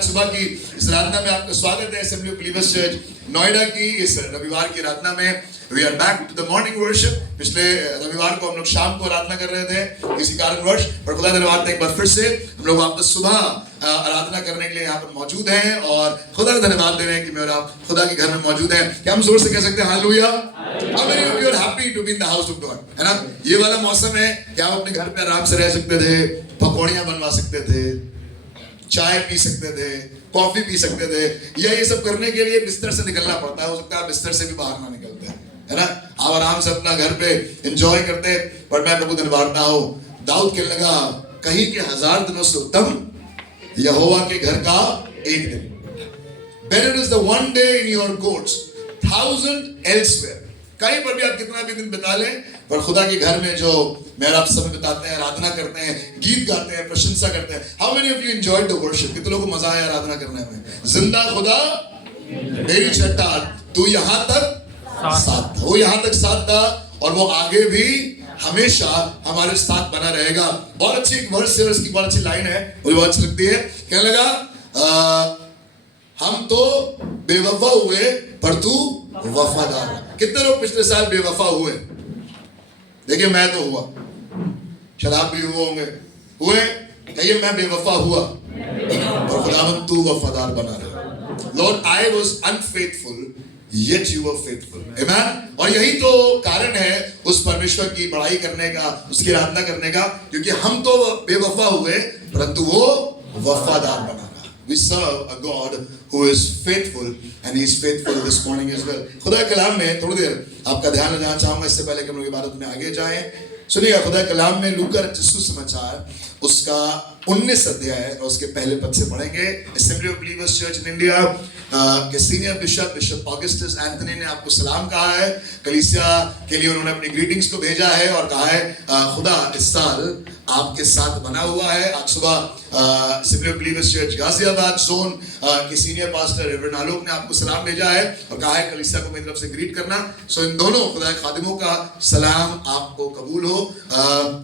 आज सुबह की इस आराधना में आपका स्वागत है Assembly of Believers Church Noida की इस रविवार की आराधना में। We are back to the morning worship. पिछले रविवार को हम लोग शाम को आराधना कर रहे थे किसी कारणवश, पर खुदा धन्यवाद एक बार फिर से हम लोग वापस सुबह आराधना करने के लिए यहाँ पर मौजूद हैं और खुदा का धन्यवाद दे रहे हैं कि मैं और आप खुदा के घर में मौजूद हैं। क्या हम जोर से कह सकते हैं hallelujah? How many of you are happy to be in the house of God? है ना? ये वाला मौसम है कि आप अपने घर पे आराम से रह सकते थे, पकौड़ियाँ बनवा सकते थे, चाय पी सकते थे, कॉफी पी सकते थे। या ये सब करने के लिए बिस्तर से निकलना पड़ता है, हो सकता है बिस्तर से भी बाहर ना निकलते हैं, है ना? आप आराम से अपना घर पे एंजॉय करते। पर मैं प्रभु धन्यवाद हो, दाऊद कहने लगा कहीं के 1000 दिनों से उत्तम यहोवा के घर का एक दिन। Better is the one day in your courts, 1000 elsewhere। कहीं पर भी आप कितना भी दिन बिता लें, पर खुदा के घर में जो मेरा आप समय बिताते हैं, आराधना करते हैं, गीत गाते हैं, प्रशंसा करते हैं। How many of you enjoyed the worship? कितने लोगों को मजा आया आराधना करने में? जिंदा खुदा मेरी चट्टान, तू यहाँ तक साथ था, वो यहाँ तक साथ था और वो आगे भी हमेशा हमारे साथ बना रहेगा। बहुत अच्छी एक वर्स है, उसकी बहुत अच्छी लाइन है, मुझे बहुत अच्छी लगती है। कहने लगा हम तो बेवफा हुए पर तू वफादार। कितने लोग पिछले साल बेवफा हुए? देखिए मैं तो हुआ, शायद आप भी हुए होंगे। हुए? कहिए मैं बेवफा हुआ और खुदावंद तू वफादार बना रहा। Lord I was unfaithful yet you were faithful। Amen। और यही तो कारण है उस परमेश्वर की बड़ाई करने का, उसकी आराधना करने का, क्योंकि हम तो बेवफा हुए परंतु वो वफादार बना रहा। We serve a God who is faithful and he is faithful this morning as well। खुदा के कलाम में थोड़ी देर आपका ध्यान लगाना चाहूंगा इससे पहले कि हम लोग इबादत में आगे जाएं। सुनिएगा खुदा के कलाम में लूका सुसमाचार उसका 19 अध्याय और उसके पहले पद से पढ़ेंगे। Assembly of Believers church in India के सीनियर बिशप ऑगस्टस एंथनी ने आपको सलाम कहा है। कलीसिया के लिए उन्होंने अपनी ग्रीटिंग्स को भेजा है और कहा है खुदा इस साल आपके साथ बना हुआ है। आज सुबह assembly of Believers church Ghaziabad zone के सीनियर पास्टर रेवरेंड आलोक ने आपको सलाम भेजा है और कहा है कलीसिया को मेरी तरफ से ग्रीट करना। सो इन दोनों खुदा खादिमों का सलाम आपको कबूल हो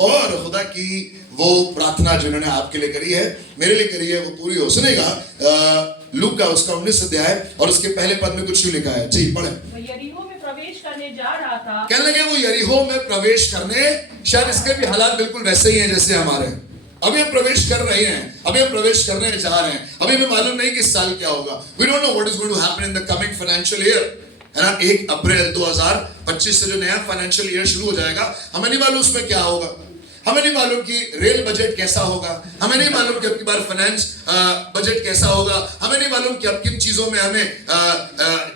और खुदा की वो प्रार्थना जिन्होंने आपके लिए करी है, मेरे लिए करी है, वो पूरी हो। सुनेगा लूका उसका 19 अध्याय और उसके पहले पद में कुछ लिखा है। जी पढ़े। यरीहो में प्रवेश करने जा रहा था। कहने लगे वो यरीहो में प्रवेश करने, शायद इसके भी हालात बिल्कुल वैसे ही हैं जैसे हमारे। अभी हम प्रवेश कर रहे हैं, अभी हम प्रवेश करने जा रहे हैं, अभी हमें मालूम नहीं कि इस साल क्या होगा। We don't know what is going to happen in the coming financial year, है ना? 1 अप्रैल 2025 से जो नया फाइनेंशियल ईयर शुरू हो जाएगा, हमें नहीं मालूम उसमें क्या होगा। हमें नहीं मालूम कि रेल बजट कैसा होगा, हमें नहीं मालूम कि अब की बार फाइनेंस बजट कैसा होगा, हमें नहीं मालूम कि अब किन चीजों में हमें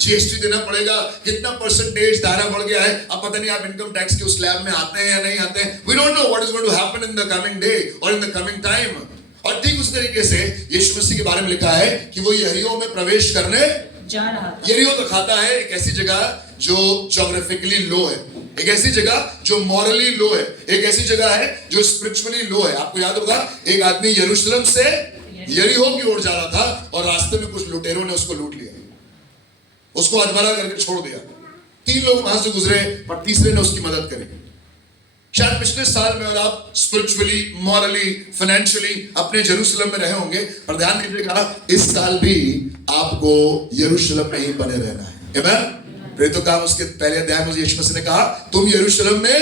जीएसटी देना पड़ेगा, कितना परसेंटेज दायरा बढ़ गया है। अब पता नहीं आप इनकम टैक्स के उस स्लैब में आते हैं या नहीं आते हैं। We don't know what is going to happen in the coming day और इन द कमिंग टाइम। और ठीक उस तरीके से यीशु मसीह के बारे में लिखा है कि वो यरीहो में प्रवेश करने जा रहा था। यरीहो तो खाता है एक ऐसी जगह जो ज्योग्राफिकली लो है, एक ऐसी जगह जो मॉरली लो है, एक ऐसी जगह है जो स्पिरिचुअली लो है। आपको याद होगा एक आदमी यरूशलेम से यरीहो की ओर जा रहा था और रास्ते में कुछ लुटेरों ने उसको लूट लिया, उसको अधमरा करके छोड़ दिया। 3 लोग वहां से गुजरे पर तीसरे ने उसकी मदद करी। शायद पिछले साल में और आप स्पिरिचुअली, मॉरली, फाइनेंशियली अपने यरूशलेम में रहे होंगे, पर ध्यान दीजिएगा इस साल भी आपको यरूशलेम में ही बने रहना है। आमीन। प्रेरितों का उसके पहले अध्याय में यीशु मसीह ने कहा तुम यरूशलेम में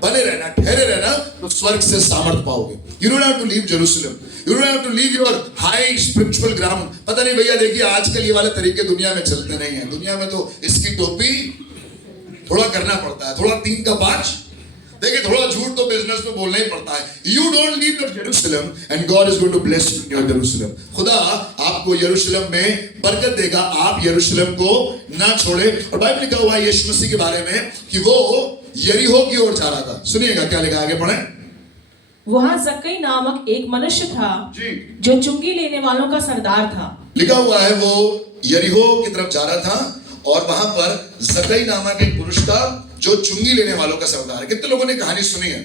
बने रहना, ठहरे रहना, तो स्वर्ग से सामर्थ पाओगे। You don't have to leave Jerusalem. You don't have to leave your high spiritual ground। पता नहीं भैया, देखिए आजकल ये वाले तरीके दुनिया में चलते नहीं है। दुनिया में तो इसकी टोपी थोड़ा करना पड़ता है, थोड़ा 3 का 5, देखिए थोड़ा झूठ तो बिजनेस में बोलना ही पड़ता है। You don't leave your Jerusalem and God is going to bless you in your Jerusalem। खुदा आपको यरूशलेम में बरकत देगा, आप यरूशलेम को ना छोड़े। और बाइबल लिखा हुआ है यीशु मसीह के बारे में कि वो यरीहो की ओर जा रहा था। सुनिएगा क्या लिखा, आगे पढ़ें। वहां जक्कई नामक एक मनुष्य था जी, जो चुंगी लेने वालों का सरदार था। लिखा हुआ है वो यरीहो की तरफ जा रहा था और वहां पर जक्कई नामक एक पुरुष था जो चुंगी लेने वालों का सरदार है। कितने लोगों ने कहानी सुनी है?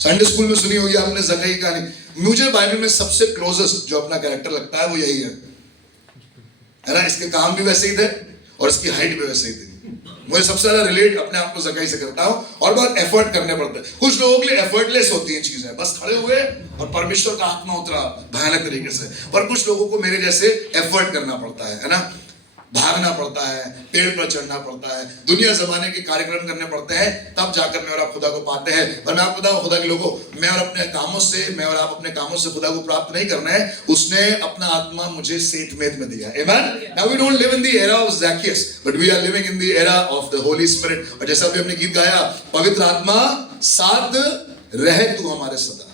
संडे स्कूल में सुनी होगी आपने जक्कई की कहानी। मुझे बाइबल में सबसे क्लोजेस्ट जो अपना कैरेक्टर लगता है वो यही है ना? इसके काम भी वैसे ही थे और इसकी हाइट भी वैसे ही थी। मुझे सबसे ज्यादा रिलेट अपने आप को जकाई से करता हूं, और बहुत एफर्ट करने पड़ते हैं। कुछ लोगों के लिए एफर्टलेस होती हैं चीजें, बस खड़े हुए और परमेश्वर का आत्मा उतरा भयानक तरीके से। पर कुछ लोगों को मेरे जैसे एफर्ट करना पड़ता है ना, भागना पड़ता है, पेड़ पर चढ़ना पड़ता है, दुनिया जमाने के कार्यक्रम करने पड़ते हैं, तब जाकर मैं और आप खुदा को पाते हैं। पर मैं आपको बताऊं, खुदा के लोगों, मैं और अपने कामों से, मैं और आप अपने कामों से खुदा को प्राप्त नहीं करना है। उसने अपना आत्मा मुझे सेठमेत में दिया। Amen. Now we don't live in the era of Zacchaeus, but we are living in the era of the holy spirit. और जैसा भी हमने गीत गाया, पवित्र आत्मा साथ रहे तू हमारे सदा,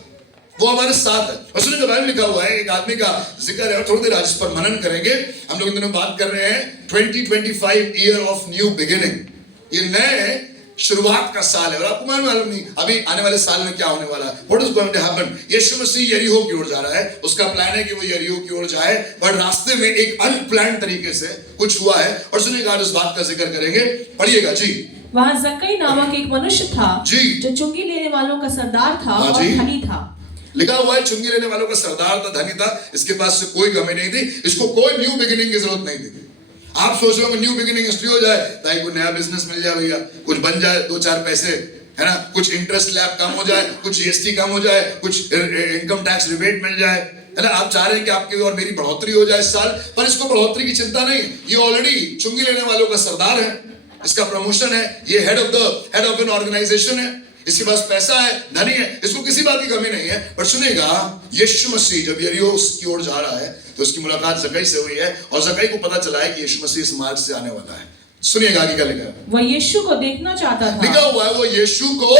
वो हमारे साथ है। और सुनिए, बाइबल लिखा हुआ है, एक आदमी का जिक्र है, और थोड़ी देर आज इस पर मनन करेंगे। हम लोग इन दिनों बात कर रहे हैं 2025 ईयर ऑफ न्यू बिगिनिंग। ये नए शुरुआत का साल है, और आपको मालूम नहीं अभी आने वाले साल में क्या होने वाला है। What is going to happen? यीशु मसीह यरीहो की ओर जा रहा है, उसका प्लान है कि वो यरीहो की ओर जाए, पर रास्ते में एक अनप्लान्ड तरीके से कुछ हुआ है। और सुनिएगा, आज उस बात का जिक्र करेंगे, पढ़िएगा जी। वहाँ जक्कई नामक एक मनुष्य था जी, जो चुंगी लेने वालों का सरदार था और धनी था। लिखा हुआ है, चुंगी लेने वालों का सरदार था, धनी था, इसके पास से कोई कमी नहीं थी, इसको कोई न्यू बिगिनिंग की जरूरत नहीं थी। आप सोच रहे हो न्यू बिगिनिंग इसलिए हो जाए ताकि कोई नया बिजनेस मिल जाए, भैया कुछ बन जाए, 2-4 पैसे, है ना, कुछ इंटरेस्ट स्लैब कम हो जाए, कुछ जीएसटी कम हो जाए, कुछ इनकम टैक्स रिबेट मिल जाए, है ना। आप चाह रहे हैं कि आपकी और मेरी बढ़ोतरी हो जाए इस साल, पर इसको बढ़ोतरी की चिंता नहीं। ये ऑलरेडी चुंगी लेने वालों का सरदार है, इसका प्रमोशन है, ये हेड ऑफ एन ऑर्गेनाइजेशन है, इसके पास पैसा है, धनी है, इसको किसी बात की कमी नहीं है। पर सुनेगा, यीशु मसीह जब यरीहो की ओर जा रहा है तो उसकी मुलाकात जक्कई से हुई है, और जक्कई को पता चला है कि यीशु मसीह इस मार्ग से आने वाला है। सुनिएगा आगे क्या लिखा है। वह यीशु को देखना चाहता था। लिखा हुआ है, वो यीशु को,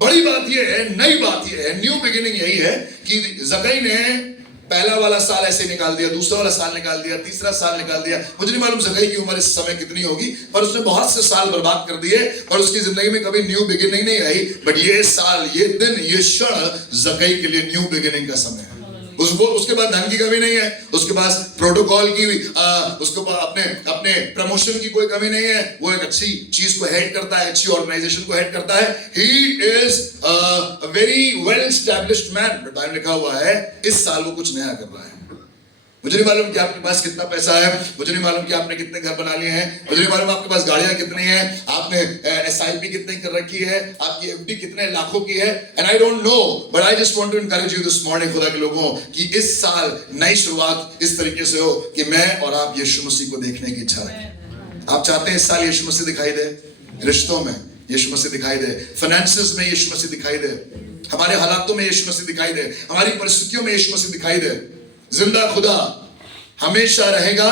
बड़ी बात यह है, नई बात यह है, न्यू बिगिनिंग यही है कि जक्कई ने पहला वाला साल ऐसे निकाल दिया, दूसरा वाला साल निकाल दिया, तीसरा साल निकाल दिया। मुझे नहीं मालूम जक्कई की उम्र इस समय कितनी होगी, पर उसने बहुत से साल बर्बाद कर दिए, और उसकी जिंदगी में कभी न्यू बिगिनिंग नहीं आई। बट ये साल, ये दिन, ये क्षण जक्कई के लिए न्यू बिगिनिंग का समय है। उसके बाद धन की कमी नहीं है, उसके पास प्रोटोकॉल की, उसके पास अपने प्रमोशन की कोई कमी नहीं है। वो एक अच्छी चीज को हेड करता है, अच्छी ऑर्गेनाइजेशन को हेड करता है। He is a very well established man. But Bible लिखा हुआ है, इस साल वो कुछ नया कर रहा है। मुझे नहीं मालूम कि आपके पास कितना पैसा है, मुझे नहीं मालूम कि आपने कितने घर बना लिए हैं, मुझे नहीं मालूम आपके पास गाड़ियां कितनी हैं, आपने SIP कितनी कर रखी है, आपकी FD कितने लाखों की है, and I don't know, but I just want to encourage you this morning, खुदा के लोगों, कि इस साल नई शुरुआत इस तरीके से हो कि मैं और आप यीशु मसीह को देखने की इच्छा रखें। आप चाहते हैं इस साल यीशु मसीह दिखाई दे, रिश्तों में यीशु मसीह दिखाई दे, फाइनेंसेस में यीशु मसीह दिखाई दे, हमारे हालातों में यीशु मसीह दिखाई दे, हमारी परिस्थितियों में यीशु मसीह दिखाई दे। जिंदा खुदा हमेशा रहेगा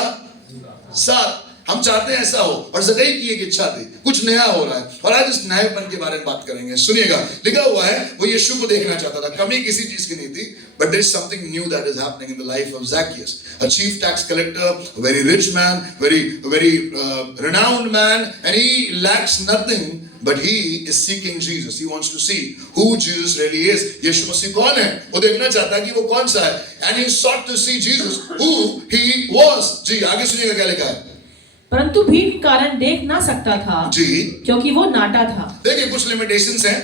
साथ। हम चाहते हैं ऐसा हो, और जक्कई की एक इच्छा थी, कुछ नया हो रहा है, और आज इस नएपन के बारे में बात करेंगे। सुनिएगा, लिखा हुआ है, वो यीशु को देखना चाहता था, कमी किसी चीज की नहीं थी, but there is something new that is happening in the life of Zacchaeus, a chief tax collector, a very rich man, very renowned man, and he lacks nothing, but he is seeking Jesus. He wants to see who Jesus really is. यीशु मसीह कौन है, वो देखना चाहता है कि वो कौन सा है, and he sought to see Jesus who he was. जी, आगे सुनिएगा क्या लिखा है। परंतु भीड़ के कारण देख ना सकता था जी, क्योंकि वो नाटा था। देखिए, कुछ लिमिटेशंस हैं,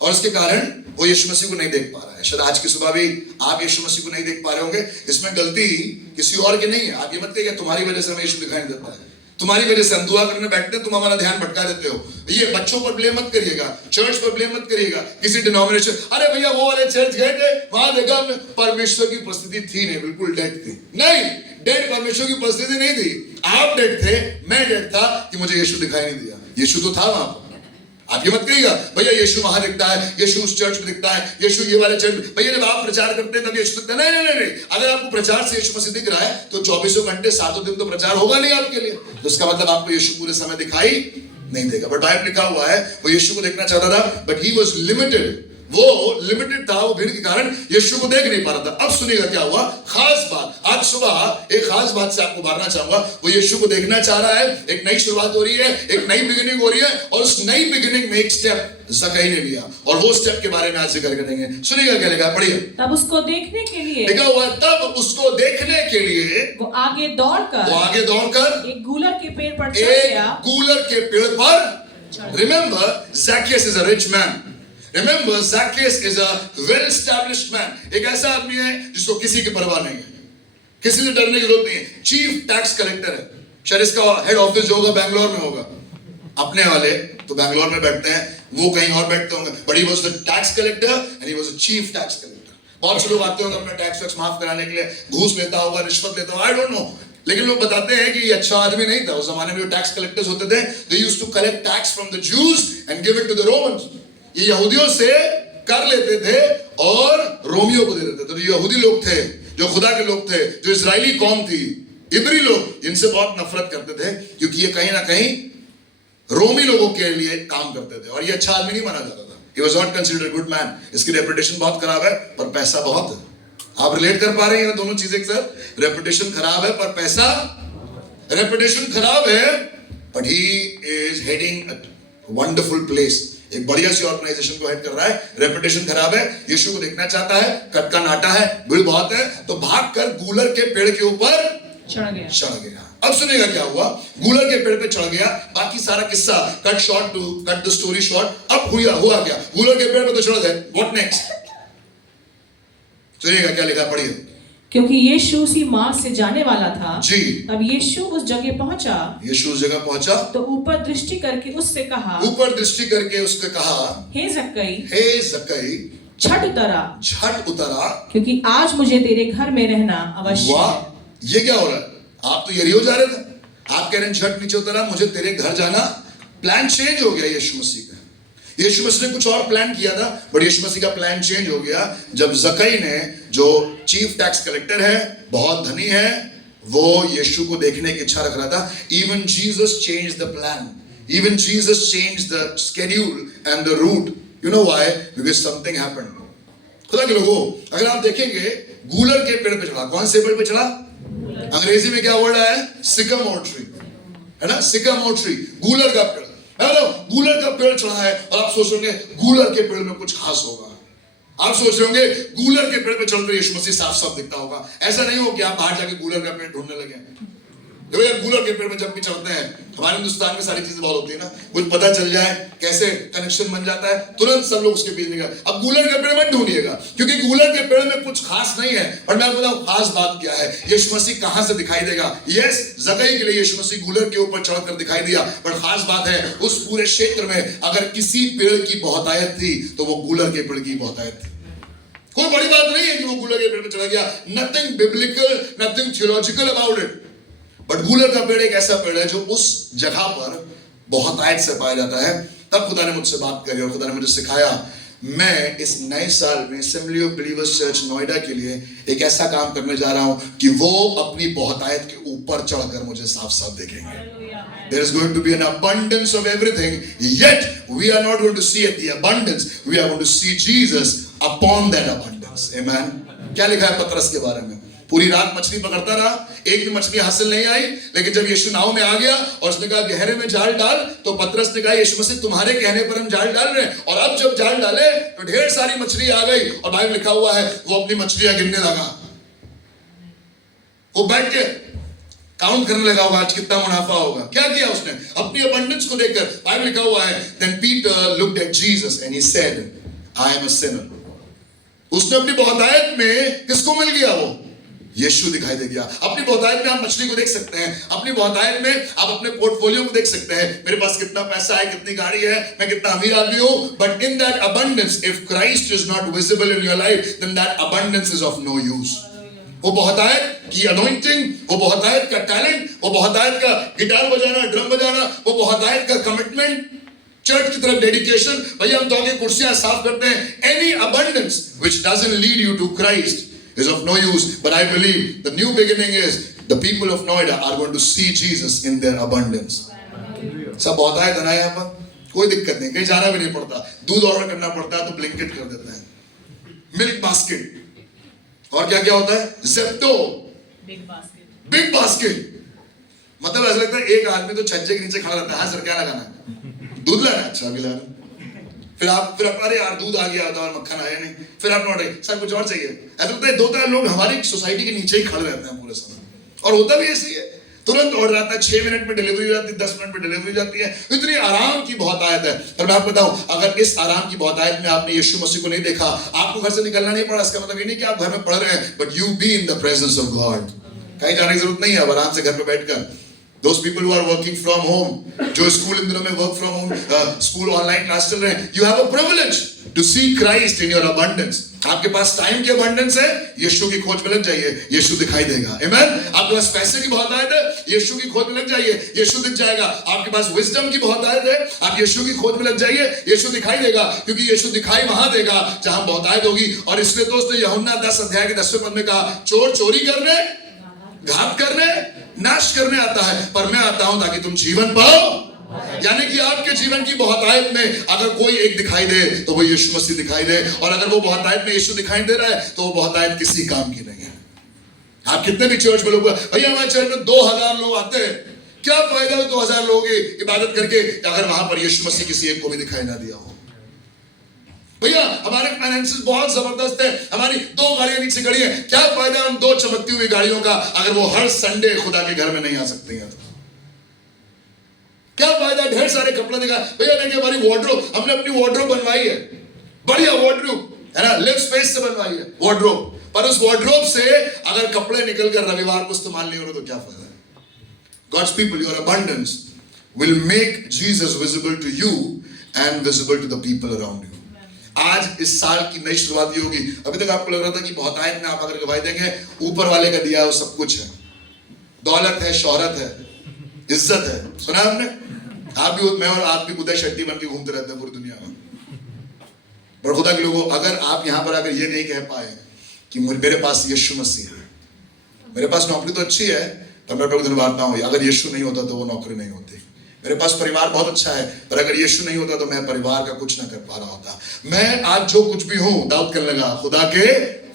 और उसके कारण वो यीशु मसीह को नहीं देख पा रहा है। शायद आज की सुबह भी आप यीशु मसीह को नहीं देख पा रहे होंगे। इसमें गलती किसी और की नहीं है। आप ये मत कहिए तुम्हारी वजह से हमें यीशु दिखाई देता है, तुम्हारी वजह से हम दुआ करने बैठते हैं, तुम हमारा ध्यान भटका देते हो। ये बच्चों पर ब्लेम मत करिएगा, चर्च पर ब्लेम मत करिएगा, किसी डिनोमिनेशन, अरे भैया वो वाले चर्च गए थे, वहां देखा परमेश्वर की उपस्थिति थी नहीं, बिल्कुल डेड थी। नहीं, डेड परमेश्वर की उपस्थिति नहीं थी, आप डेड थे, मैं डेड था कि मुझे यीशु दिखाई नहीं दिया। यीशु तो था वहां पर। आप ये मत कहिएगा भैया यीशु वहां दिखता है, यीशु उस चर्च में दिखता है, यीशु ये वाले चर्च में, भैया जब आप प्रचार करते हैं तब यीशु दिखता है। नहीं नहीं नहीं, अगर आपको प्रचार से यीशु मसीह दिख रहा है तो 24 घंटे 7 दिन तो प्रचार होगा नहीं आपके लिए, तो इसका मतलब आपको यीशु पूरे समय दिखाई नहीं देगा। बट बाइबल लिखा हुआ है, वो यीशु को देखना चाहता था, बट ही वाज लिमिटेड। वो लिमिटेड था, वो भीड़ के कारण यीशु को देख नहीं पा रहा था। अब सुनिएगा क्या हुआ, खास बात, आज सुबह एक खास बात से आपको उभारना चाहूंगा। वो यीशु को देखना चाह रहा है, एक नई शुरुआत हो रही है, एक नई बिगिनिंग हो रही है, और उस नई बिगिनिंग में एक स्टेप ज़क्कई ने लिया, और वो स्टेप के बारे में आज जिक्र करेंगे। सुनिएगा क्या लिखा है, पढ़िए। तब उसको देखने के लिए, लिखा हुआ है, तब उसको देखने के लिए वो आगे दौड़कर एक गूलर के पेड़ पर चढ़ गया। गूलर के पेड़ पर। Remember, Zacchaeus is a rich man. Remember, Zacchaeus is a well-established man. एक ऐसा आदमी है जिसको किसी की परवाह नहीं है, किसी से डरने की जरूरत नहीं है। चीफ टैक्स कलेक्टर है, शायद इसका हेड ऑफिस जो होगा बैंगलोर में होगा, अपने वाले तो बैंगलोर में बैठते हैं, वो कहीं और बैठते होंगे, but he was the tax collector and he was the chief tax collector. बहुत से लोग आते होंगे अपना टैक्स वैक्स माफ कराने के लिए, घूस लेता होगा, रिश्वत लेता होगा, आई डोंट नो, लेकिन लोग बताते हैं कि ये अच्छा आदमी नहीं था। उस जमाने में जो टैक्स कलेक्टर्स होते थे, they used to collect tax from the Jews and give it to the Romans. ये यहूदियों से कर लेते थे और रोमियों को दे देते थे। तो यहूदी लोग थे, जो खुदा के लोग थे, जो इजरायली कौम थी, इब्री लोग, जिनसे बहुत नफरत करते थे, क्योंकि ये कहीं ना कहीं रोमी लोगों के लिए काम करते थे और ये अच्छा आदमी नहीं माना जाता था। He was not considered a good man। इसकी रेपुटेशन बहुत खराब है पर पैसा बहुत है। आप रिलेट कर पा रहे हैं दोनों चीजें एक साथ? रेपुटेशन खराब है पर पैसा, रेपुटेशन खराब है but he is heading a wonderful place। एक बढ़िया सी ऑर्गेनाइजेशन को हेड कर रहा है। रेपुटेशन खराब है, यीशु को देखना चाहता है, कटका नाटा है, भीड़ बहुत है, तो भागकर गूलर के पेड़ के ऊपर चढ़ गया। अब सुनेगा क्या हुआ। गूलर के पेड़ पे चढ़ गया, बाकी सारा किस्सा cut short to cut the story short. अब हुआ क्या, गूलर के पेड़ पे तो चढ़ गए, व्हाट नेक्स्ट? सुनिएगा क्या लिखा, पढ़िए। क्योंकि यीशु उसी मार्ग से जाने वाला था जी। तब यीशु उस जगह पहुंचा। यीशु उस जगह पहुंचा तो ऊपर दृष्टि करके उससे कहा, ऊपर दृष्टि करके उसके कहा, हे जक्कई, हे जक्कई, झट उतरा, झट उतरा, क्योंकि आज मुझे तेरे घर में रहना अवश्य वाह, है। ये क्या हो रहा है? आप तो यरीहो जा रहे थे, आप कह रहे हैं झट नीचे उतरा, मुझे तेरे घर जाना। प्लान चेंज हो गया यीशु मसीह का। यीशु मसीह ने कुछ और प्लान किया था, बट यीशु मसीह का प्लान चेंज हो गया जब जक्कई ने, जो चीफ टैक्स कलेक्टर है, बहुत धनी है, वो यीशु को देखने की इच्छा रख रहा था। Even Jesus change the plan, even Jesus change the schedule and the route. You know why? Because something happened. खुदा के लोगों, अगर आप देखेंगे, गूलर के पेड़ पे चढ़ा। कौन से पेड़ पे चढ़ा? अंग्रेजी में क्या वर्ड है? सिकामोर ट्री, है ना? सिकामोर ट्री, गूलर का पेड़। हेलो, गूलर का पेड़ चढ़ा है और आप सोच रहे होंगे गूलर के पेड़ में कुछ खास होगा। आप सोच रहे होंगे गूलर के पेड़ पे चढ़कर यीशु मसीह साफ साफ दिखता होगा। ऐसा नहीं हो कि आप बाहर जाके गूलर का पेड़ ढूंढने लगे। गूलर के पेड़ में जब भी चढ़ते हैं, हमारे हिंदुस्तान में सारी चीजें बहुत होती है ना, कुछ पता चल जाए, कैसे कनेक्शन बन जाता है, तुरंत सब लोग उसके पीछे निकल। अब गूलर के पेड़ मत ढूंढिएगा, क्योंकि गूलर के पेड़ में कुछ खास नहीं है। और मैं बताऊं खास बात क्या है, यीशु मसीह कहां से दिखाई देगा? यस, जक्कई के लिए यीशु मसीह गूलर के ऊपर चढ़कर दिखाई दिया, पर खास बात है, उस पूरे क्षेत्र में अगर किसी पेड़ की बहुतायत थी तो वो गूलर के पेड़ की बहुतायत थी। कोई बड़ी बात नहीं है कि वो गूलर के पेड़ पे चढ़ा गया, nothing biblical, nothing theological about it. But गूलर का पेड़ एक ऐसा पेड़ है जो उस जगह पर बहुतायत से पाया जाता है। तब खुदा ने मुझसे बात करी और खुदा ने मुझे सिखाया, मैं इस नए साल में assembly of Believers Church Noida के लिए एक ऐसा काम करने जा रहा हूं कि वो अपनी बहुतायत के ऊपर चढ़कर मुझे साफ साफ देखेंगे। There is going to be an abundance of everything, yet we are not going to see at the abundance, we are going to see Jesus upon that abundance. Amen. क्या लिखा है पतरस के बारे में? पूरी रात मछली पकड़ता रहा, एक भी मछली हासिल नहीं आई, लेकिन जब यीशु नाव में आ गया और उसने कहा गहरे में जाल डाल, तो पतरस ने कहा यीशु मसीह तुम्हारे कहने पर हम जाल डाल रहे हैं। और अब जब जाल डाले तो ढेर सारी मछली आ गई और बाइबल लिखा हुआ है वो अपनी मछलियां गिनने लगा। वो बैठ के काउंट करने लगा होगा आज कितना मुनाफा होगा। क्या किया उसने? अपनी अबंडेंस को देखकर, बाइबल लिखा हुआ है then Peter looked at Jesus and he said I am a sinner. उसने अपनी बहुतायत में किसको मिल गया? वो यीशु दिखाई दे गया। अपनी बहुतायत में आप मछली को देख सकते हैं, अपनी बहुतायत में आप अपने पोर्टफोलियो को देख सकते हैं, मेरे पास कितना पैसा है, कितनी गाड़ी है, मैं कितना अमीर आदमी हूं। But in that abundance if Christ is not visible in your life then that abundance is of no use. वो बहुतायत की अनॉइंटिंग, वो बहुतायत का टैलेंट, वो बहुतायत का गिटार बजाना, ड्रम बजाना, वो बहुतायत का कमिटमेंट, चर्च की तरफ डेडिकेशन, भैया हम तो आगे कुर्सियां साफ करते हैं। Any abundance which doesn't lead you to Christ is of no use, but I believe the new beginning is the people of Noida are going to see Jesus in their abundance. सब बहुतायत है ना यहाँ पर, कोई दिक्कत नहीं, कहीं जाना भी नहीं पड़ता, दूध ऑर्डर करना पड़ता है तो ब्लिंकिट कर देते हैं, मिल्क बास्केट, और क्या क्या होता है, ज़ेप्टो, बिग बास्केट। मतलब ऐसा लगता है एक आदमी तो छज्जे के नीचे खड़ा रहता है, हाँ सर क्या लगाना है, दूध लाना है, अच्छा अभी लाना। फिर आप अरे यार दूध आ गया था और मक्खन आया नहीं, फिर आप नोट सर कुछ और चाहिए। ऐसा लगता है 2-3 लोग हमारी सोसाइटी के नीचे ही खड़े रहते हैं पूरे समय, और होता भी ऐसे ही है। तुरंत ऑर्डर आता है, 6 मिनट में डिलीवरी हो जाती है, 10 मिनट में डिलीवरी जाती है। इतनी आराम की बहुतायत है। पर मैं आपको बताऊं, अगर इस आराम की बहुतायत में आपने यीशु मसीह को नहीं देखा, आपको घर से निकलना नहीं पड़ा, इसका मतलब ये नहीं कि आप घर में पढ़ रहे हैं, but you be in the presence of God. कहीं जाने की जरूरत नहीं है, अब आराम से घर पे बैठकर Those people who are working from home, जो स्कूल इन दिनों में work from home, school online class चल रहे हैं, you have a privilege to see Christ in your abundance. आपके पास टाइम की abundance है, यीशु की खोज में लग जाइए, यीशु दिखाई देगा. Amen. आपके पास पैसे की बहुत आयत है, यीशु की खोज में लग जाइए, यीशु दिख जाएगा. आपके पास विजडम की बहुत आयत है, आप यीशु की खोज में लग जाइए, यीशु दिखाई देगा, क्योंकि यीशु दिखाई वहां देगा जहां बहुत आयत होगी. और इसलिए दोस्तों यूहन्ना 10 अध्याय के 10वें पद में कहा, चोर चोरी करने, घात करने, नाश करने आता है, पर मैं आता हूं ताकि तुम जीवन पाओ. यानी कि आपके जीवन की बहुतायत में अगर कोई एक दिखाई दे तो वो यीशु मसीह दिखाई दे, और अगर वो बहुतायत में यीशु दिखाई दे रहा है तो वो बहुतायत किसी काम की नहीं है. आप कितने भी चर्च में लोग, भैया हमारे चर्च में 2000 लोग आते हैं, क्या फायदा है 2000 लोगों की इबादत करके अगर वहां पर यीशु मसीह किसी एक को भी दिखाई ना दिया हो. भैया हमारे फाइनेंसेस बहुत जबरदस्त है, हमारी 2 गाड़ियां नीचे खड़ी हैं, क्या फायदा उन 2 चमकती हुई गाड़ियों का अगर वो हर संडे खुदा के घर में नहीं आ सकती हैं. क्या फायदा ढेर सारे कपड़े दिखा, भैया देखिए हमारी वार्डरोब, हमने अपनी वार्डरोब बनवाई है, बढ़िया वार्डरोब है ना, लिव स्पेस से बनवाई है वार्डरोब, पर उस वार्डरोब से अगर कपड़े निकलकर रविवार को इस्तेमाल नहीं हो रहे तो क्या फायदा है. God's people, your abundance will make Jesus visible to you and visible to the people around you. आज इस साल की नई शुरुआत होगी. अभी तक आपको लग रहा था कि बहुतायत में आप अगर गवाही देंगे, ऊपर वाले का दिया वो सब कुछ है, दौलत है, शोहरत है, इज्जत है. सुना आपने? आप भी, मैं और आप भी उदय शेट्टी बन के घूमते रहते हैं पूरी दुनिया में. पर खुदा के लोगों, अगर आप यहां पर आकर ये नहीं कह पाए कि मेरे पास यीशु मसीह है, मेरे पास नौकरी तो अच्छी है पर मैं प्रभु धन्यवाद हूं, अगर यीशु नहीं होता तो वो नौकरी नहीं होती. मेरे पास परिवार बहुत अच्छा है पर अगर यीशु नहीं होता तो मैं परिवार का कुछ ना कर पा रहा होता. मैं आज जो कुछ भी हूं, दाऊद कहने लगा, खुदा के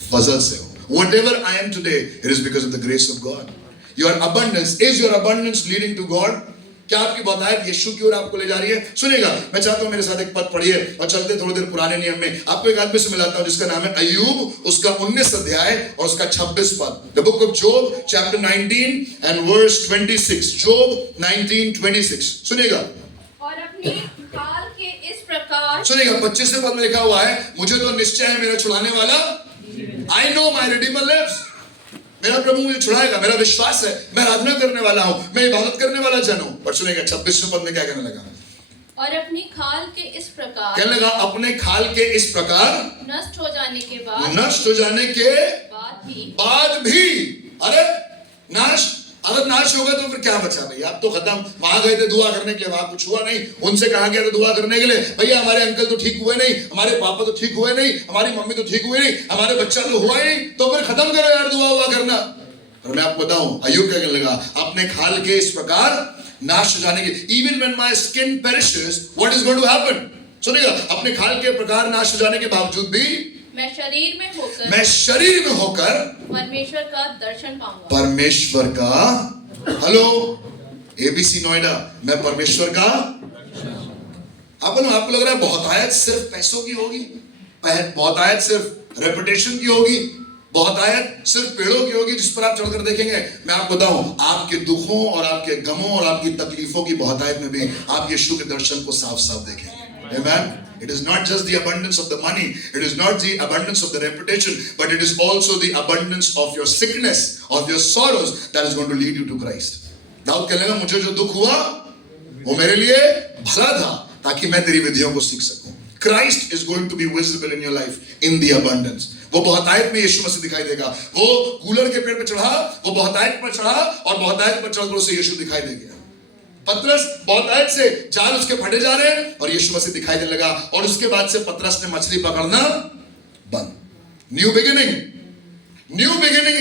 फजल से हूं. Whatever I am today, it is because of the grace of God. Your abundance, is your abundance leading to God? क्या आपकी बहुतायत यीशु की ओर आपको ले जा रही है? सुनिएगा, मैं चाहता हूं मेरे साथ एक पद पढ़िए और चलते थोड़ी देर पुराने नियम में. आपको एक आदमी से मिलाता हूं जिसका नाम है अय्यूब, उसका 19 अध्याय और उसका 26 पद. The book of Job, chapter 19 and verse 26. Job 19:26. सुनिएगा. और अपनी काल के इस प्रकार, सुनिएगा, 25वें पद में लिखा हुआ है, मुझे तो निश्चय है मेरा छुड़ाने वाला, I know my redeemer lives. मेरा प्रभु मुझे छुड़ाएगा, मेरा विश्वास है, मैं आराधना करने वाला हूं, मैं इबादत करने वाला जन हूं. पर सुनेगा 26वें पद में क्या कहने लगा, और अपनी खाल के इस प्रकार, कहने लगा अपने खाल के इस प्रकार, नष्ट हो जाने के बाद, नष्ट हो जाने के बाद भी, अरे नाश, अगर नाश होगा तो फिर क्या बचा भैया, अब तो खत्म. वहां गए थे दुआ करने के लिए, वहां कुछ हुआ नहीं, उनसे कहा गया था दुआ करने के लिए, भैया हमारे अंकल तो ठीक हुए नहीं, हमारे पापा तो ठीक हुए नहीं, हमारी मम्मी तो ठीक हुई नहीं, हमारे बच्चा तो हुआ ही नहीं, तो फिर खत्म करो यार दुआ हुआ करना. और मैं आपको बताऊं, अय्यूब क्या कहने लगा, अपने खाल के इस प्रकार नाश हो जाने के, even when my skin perishes, what is going to happen? सुनिएगा, अपने खाल के प्रकार नाश हो जाने के बावजूद भी मैं शरीर में होकर परमेश्वर का दर्शन पाऊंगा. परमेश्वर का, हेलो एबीसी नोएडा, मैं परमेश्वर का. आपको लग रहा है बहुतायत सिर्फ पैसों की होगी, बहुतायत सिर्फ रेपुटेशन की होगी, बहुतायत सिर्फ पेड़ों की होगी जिस पर आप चढ़कर देखेंगे. मैं आपको बताऊं, आपके दुखों और आपके गमों और आपकी तकलीफों की बहुतायत में भी आप यीशु के दर्शन को साफ साफ देखेंगे. Amen. It is not just the abundance of the money, it is not the abundance of the reputation, but it is also the abundance of your sickness, of your sorrows that is going to lead you to Christ. Dawood कहने लगा, मुझे जो दुख हुआ वो मेरे लिए भला था ताकि मैं तेरी विधियों को सीख सकूं. Christ is going to be visible in your life in the abundance. वो बहुतायत में यीशु मसीह दिखाई देगा. वो कूलर के पेड़ पर चढ़ा, वो बहुतायत पर चढ़ा और बहुतायत पर चढ़कर उसे यीशु दिखाई दे गया. पतरस बहुतायत से जाल उसके फटे जा रहे हैं और यीशु मसीह दिखाई देने लगा, और उसके बाद से पतरस ने मछली पकड़ना बंद. New beginning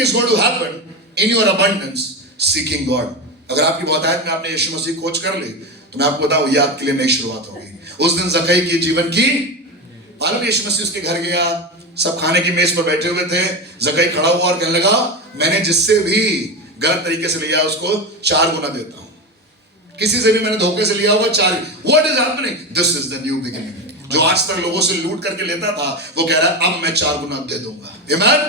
is going to happen in your abundance seeking God. अगर आपकी बहुतायत में आपने यीशु मसीह खोज कर ली तो मैं आपको बताऊं, ये आपके लिए नई शुरुआत होगी. उस दिन ज़कई के जीवन की, मालूम यीशु मसीह उसके घर गया, सब खाने की मेज पर बैठे हुए थे, ज़कई खड़ा हुआ और कहने लगा, मैंने जिससे भी गलत तरीके से लिया उसको 4 गुना देता हूं. किसी से भी मैंने धोखे से लिया होगा 4. What is happening? This is the new beginning. जो आज तक लोगों से लूट करके लेता था वो कह रहा है अब मैं 4 गुना दे दूंगा. Amen?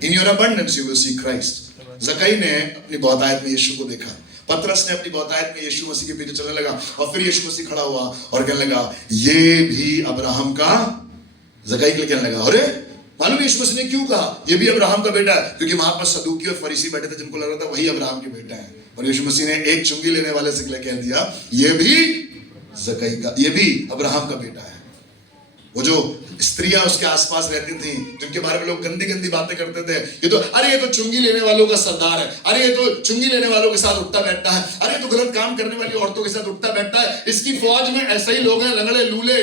In your abundance you will see Christ. ज़कई ने अपनी बहुतायत में यीशु को देखा, पतरस ने अपनी बहुतायत में यीशु मसीह के पीछे चलने लगा, और फिर यीशु मसीह खड़ा हुआ और कहने लगा, ये भी अब्राहम का, ज़कई के लिए कहने लगा. अरे मालूम यीशु मसीह ने क्यों कहा ये भी अब्राहम का बेटा है? क्योंकि वहां पर सदूकी और फरीसी बैठे थे जिनको लग रहा था वही अब्राहम के बेटा है. और यीशु मसीह ने एक चुंगी लेने वाले से कह दिया, ये भी जक्कई का, ये भी अब्राहम का बेटा है। वो जो स्त्रियां उसके आसपास रहती थी, जिनके बारे में लोग गंदी गंदी बातें करते थे, ये तो चुंगी लेने वालों का सरदार है, अरे ये तो चुंगी लेने वालों के साथ उठता बैठता है, अरे तो गलत काम करने वाली औरतों के साथ उठता बैठता है, इसकी फौज में ऐसे ही लोग हैं, लंगड़े लूले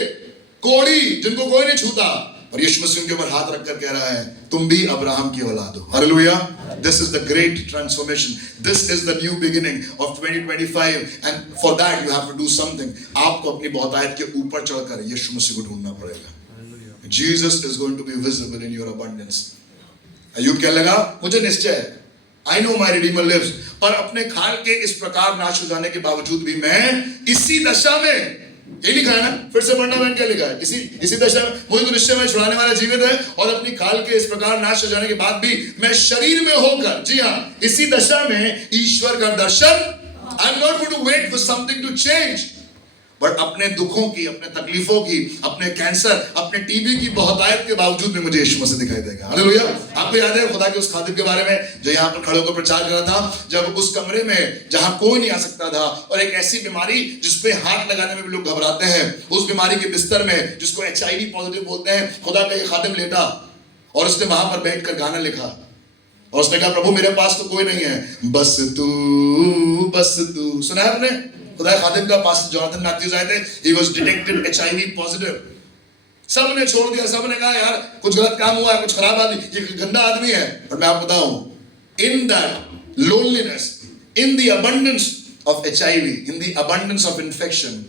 कोड़ी, जिनको कोई नहीं छूता। और यीशु मसीह उनके ऊपर हाथ रखकर कह रहा है, तुम भी अब्राहम की औलाद हो। Hallelujah. This is the great transformation. This is the new beginning of 2025 and for that you have to do something. आपको अपनी बहुतायत के ऊपर चढ़कर यीशु मसीह को ढूंढना पड़ेगा। Jesus is going to be visible in your abundance. अय्यूब क्या लगा, मुझे निश्चय है, I know my Redeemer lives, पर अपने खाल के इस प्रकार नाश हो जाने के बावजूद भी मैं इसी दशा में, ये लिखा है ना, फिर से पढ़ना, मैंने क्या लिखा है, इसी दशा में मुझे तो निश्चय में छुड़ाने वाला जीवित है, और अपनी खाल के इस प्रकार नाश हो जाने के बाद भी मैं शरीर में होकर, जी हाँ, इसी दशा में ईश्वर का दर्शन, I am not going to wait for something to change, but अपने दुखों की, अपने तकलीफों की, अपने कैंसर, अपने टीबी की बहुतायत के बावजूद भी मुझे यीशु मसीह दिखाई देगा। हालेलुया। आपको याद है खुदा के उस खादिम के बारे में जो यहाँ पर खड़े होकर प्रचार कर रहा था, जब उस कमरे में जहां कोई नहीं आ सकता था, और एक ऐसी बीमारी जिसपे हाथ लगाने में भी लोग घबराते हैं, उस बीमारी के बिस्तर में, जिसको HIV पॉजिटिव बोलते हैं, खुदा का ये खादिम लेटा और उसने वहां पर बैठकर गाना लिखा, और उसने कहा, प्रभु मेरे पास तो कोई नहीं है, बस तू। सुना है आपने? खुदा खादिम का पास्टर जॉनथन मैथ्यूज आए थे, he was detected HIV positive। सब ने छोड़ दिया, सब ने कहा यार कुछ गलत काम हुआ है, कुछ खराब आदमी, ये गंदा आदमी है। और मैं आपको बताऊं, in that loneliness, in the abundance of HIV, in the abundance of infection,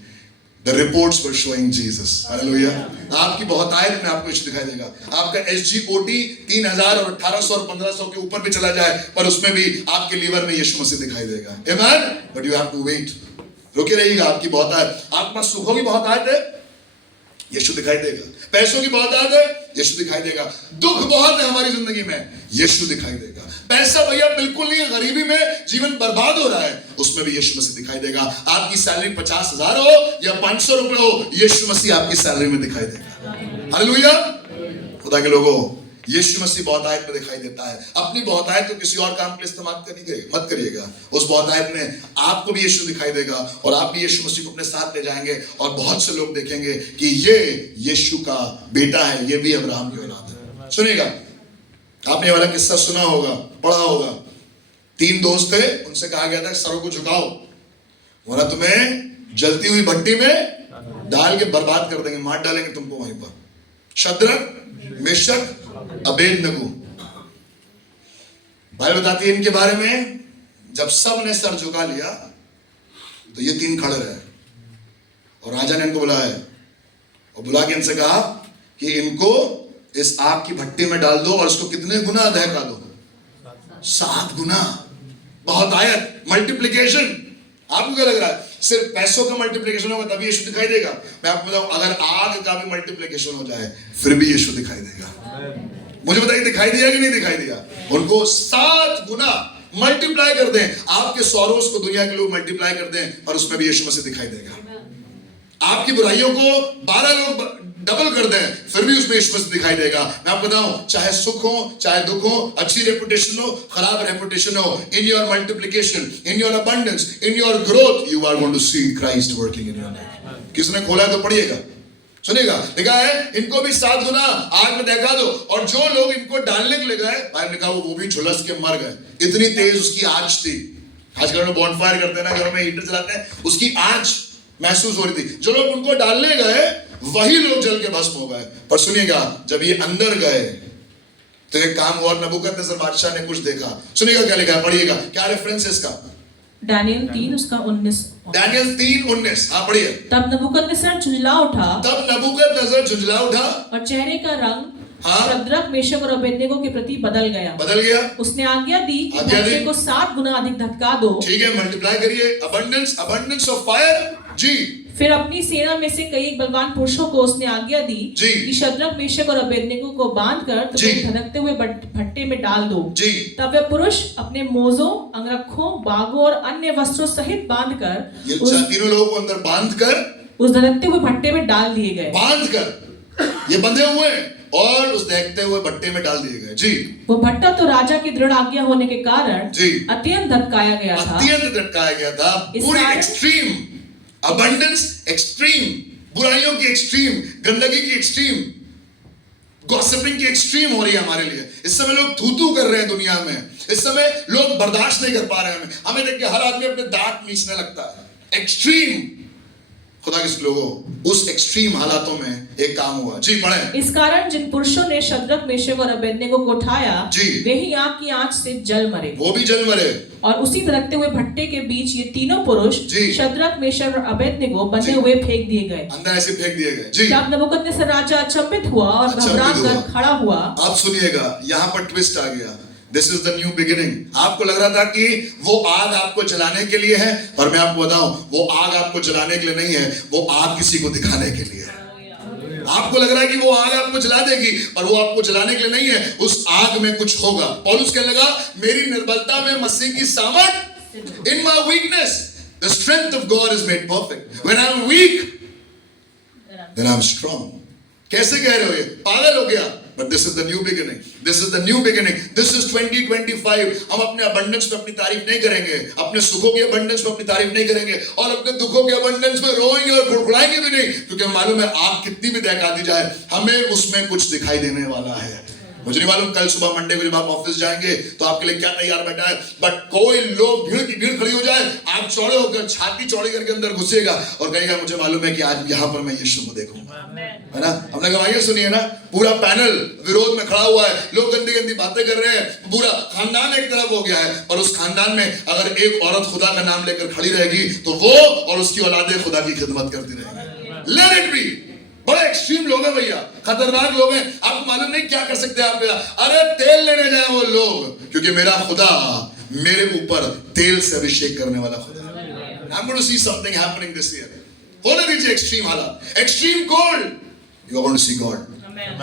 the reports were showing Jesus। Hallelujah. आपकी बहुतायत में आपको यीशु दिखाई देगा। आपका SGOT 3000 और 1800 और 1500 के ऊपर भी चला जाए, पर उसमें भी आपके लीवर में यीशु मसीह दिखाई देगा। Amen? But you have to wait। रुके रहिएगा। आपकी बहुतायत, आत्मा सुखों की बहुतायत है, यीशु दिखाई देगा। पैसों की बहुतायत है, यीशु दिखाई देगा। दुख बहुत है हमारी जिंदगी में, यीशु दिखाई देगा। पैसा भैया बिल्कुल नहीं है, गरीबी में जीवन बर्बाद हो रहा है, उसमें भी यीशु मसीह दिखाई देगा। आपकी सैलरी 50,000 हो या 500 रुपए हो, यीशु मसीह आपकी सैलरी में दिखाई देगा। हालेलुया। खुदा के लोगों, यीशु मसीह बहुतायत में दिखाई देता है। अपनी बहुतायत को किसी और काम के लिए इस्तेमाल मत करिएगा। उस बहुतायत में आपको भी यीशु दिखाई देगा, और आप भी यीशु मसीह को अपने साथ ले जाएंगे, और बहुत से लोग देखेंगे कि ये यीशु का बेटा है, ये भी अब्राहम की औलाद है। सुनिएगा, आपने वाला किस्सा सुना होगा, पढ़ा होगा। 3 दोस्त थे, उनसे कहा गया था सरों को झुकाओ, वरना तुम्हें जलती हुई भट्टी में डाल के बर्बाद कर देंगे, मार डालेंगे तुमको वहीं पर। Shadrach, Meshach, Abednego. बाइबल बताती है इनके बारे में, जब सब ने सर झुका लिया तो ये 3 खड़े रहे, और राजा ने इनको बुलाया और बुला के इनसे कहा कि इनको इस आग की भट्टी में डाल दो और इसको कितने गुना दहका दो? 7 गुना। बहुतायत, मल्टीप्लिकेशन। आपको क्या लग रहा है सिर्फ पैसों का मल्टीप्लिकेशन होगा तभी यीशु दिखाई देगा? मैं आपको बताऊं, अगर आग का भी मल्टीप्लिकेशन हो जाए फिर भी यीशु दिखाई देगा। मुझे बताइए दिखाई दिया कि नहीं दिखाई दिया? उनको 7 गुना मल्टीप्लाई कर दें, आपके सौरों को दुनिया के लोग मल्टीप्लाई कर दें, और उसमें भी यीशु मसीह दिखाई देगा। आपकी बुराइयों को 12 लोग डबल कर दें, फिर भी उसमें यीशु मसीह दिखाई देगा। मैं आपको बताऊं, चाहे सुख हो, चाहे दुख हो, अच्छी रेपुटेशन हो, खराब रेपुटेशन हो, in your multiplication, in your abundance, in your growth, you are going to see Christ working in your life। किसने खोला है तो पढ़िएगा, सुनिएगा। लिखा है इनको भी 7 गुना आग में दहका दो, और जो लोग इनको डालने के लिए गए, भाई ने कहा वो भी झुलस के मर गए, इतनी तेज उसकी आंच थी। आजकल में बॉनफायर करते हैं ना, घरों में हीटर चलाते हैं, उसकी आंच महसूस हो रही थी। जो लोग उनको डालने गए वही लोग जल के भस्म हो गए। पर सुनिएगा, जब ये अंदर गए तो एक काम हुआ, नबूकदनेस्सर बादशाह ने कुछ देखा। सुनिएगा क्या लिखा है, पढ़िएगा। क्या रेफरेंस है इसका? दानियल 3 उसका 19। दानियल 3:19। हाँ पढ़िए। तब नबूकदनेस्सर झुंझला उठा और चेहरे का रंग शद्रक, मेशक और अबेदनगो के प्रति बदल गया। उसने आज्ञा दी कि भट्टे को 7 गुना अधिक धधका दो। ठीक है, मल्टीप्लाई करिए। Abundance of fire. जी। फिर अपनी सेना में से कई बलवान पुरुषों को उसने आज्ञा दी कि शद्रक, मेशक और अबेदनगो को बांधकर धधकते हुए भट्टे में डाल दो। तब वे पुरुष अपने मोजों, अंगरखों, बागों और अन्य वस्त्रों सहित बांधकर, तीनों लोगों को अंदर बांधकर उस धधकते हुए भट्टे में डाल दिए गए। बांधकर, ये बंधे हुए हैं, और उस दहकते हुए भट्टे में डाल दिए गए। जी, वो भट्टा तो राजा की दृढ़ आज्ञा होने के कारण जी अत्यंत धधकाया गया था। अत्यंत धटकाया गया था। पूरी एक्सट्रीम अबंडेंस, एक्सट्रीम बुराइयों की एक्सट्रीम, गंदगी की एक्सट्रीम, गॉसिपिंग की एक्सट्रीम हो रही है हमारे लिए। इस समय लोग थू कर रहे हैं दुनिया में। इस समय लोग बर्दाश्त नहीं कर पा रहे हैं। हमें देख के हर आदमी अपने दांत मीचने लगता है। एक्सट्रीम, खुदा के लोगों, उस एक्सट्रीम हालातों में एक काम हुआ। जी पढ़ें। इस कारण जिन पुरुषों ने शद्रक, मेशक और अबेदनेगो को उठाया, जी, वे ही आग की आंच से जल मरे। वो भी जल मरे। और उसी धधकते हुए भट्टे के बीच ये तीनों पुरुष, शद्रक, मेशक और अबेदनेगो, बंधे हुए फेंक दिए गए। अंदर ऐसे फेंक दिए गए। जी, तब नबूकदनेस्सर राजा अचंभित हुआ और घबरा कर खड़ा हुआ। आप सुनिएगा, यहाँ पर ट्विस्ट आ गया। This is the new beginning. आपको लग रहा था कि वो आग आपको जलाने के लिए है, और मैं आपको बताऊं, वो आग आपको जलाने के लिए नहीं है, वो आग किसी को दिखाने के लिए है। आपको लग रहा है कि वो आग आपको जला देगी, और वो आपको जलाने के लिए नहीं है। उस आग में कुछ होगा। पौलुस कहने लगा, मेरी निर्बलता में मसीह की सामर्थ, in my weakness the strength of God is made perfect. When I'm weak, then I'm strong. कैसे कह रहे हो ये? पागल हो गया? But this is the new beginning. This is the new beginning. This is 2025. हम अपने abundance में अपनी तारीफ नहीं करेंगे, अपने सुखों की abundance में अपनी तारीफ नहीं करेंगे, और अपने दुखों के abundance में रोएंगे और फुड़फुड़ाएंगे भी नहीं, क्योंकि मालूम है आग कितनी भी दहका दी जाए, हमें उसमें कुछ दिखाई देने वाला है। मुझे नहीं मालूम कल सुबह मंडे को जब आप ऑफिस जाएंगे तो आपके लिए क्या तैयार बैठा है, बट कोई लोग भीड़ की भीड़ खड़ी हो जाए, आप चौड़े होकर छाती चौड़ी करके अंदर घुसेगा और कहेगा मुझे मालूम है कि आज यहाँ पर मैं यीशु को देखूंगा, है ना। हमने कहा ये सुनिए ना, पूरा पैनल विरोध में खड़ा हुआ है, लोग गंदी गंदी बातें कर रहे हैं, पूरा खानदान एक तरफ हो गया है, और उस खानदान में अगर एक औरत खुदा का नाम लेकर खड़ी रहेगी तो वो और उसकी औलादें खुदा की खिदमत करती रहेगी। Let it be. बड़े एक्सट्रीम लोग हैं भैया, खतरनाक लोग हैं। आपको मालूम नहीं क्या कर सकते हैं आप। अरे तेल लेने जाए वो लोग, क्योंकि मेरा खुदा मेरे ऊपर तेल से अभिषेक करने वाला खुदा। I'm going to see something happening this year. होने दीजिए एक्सट्रीम हालात। Extreme cold, you are going to see God.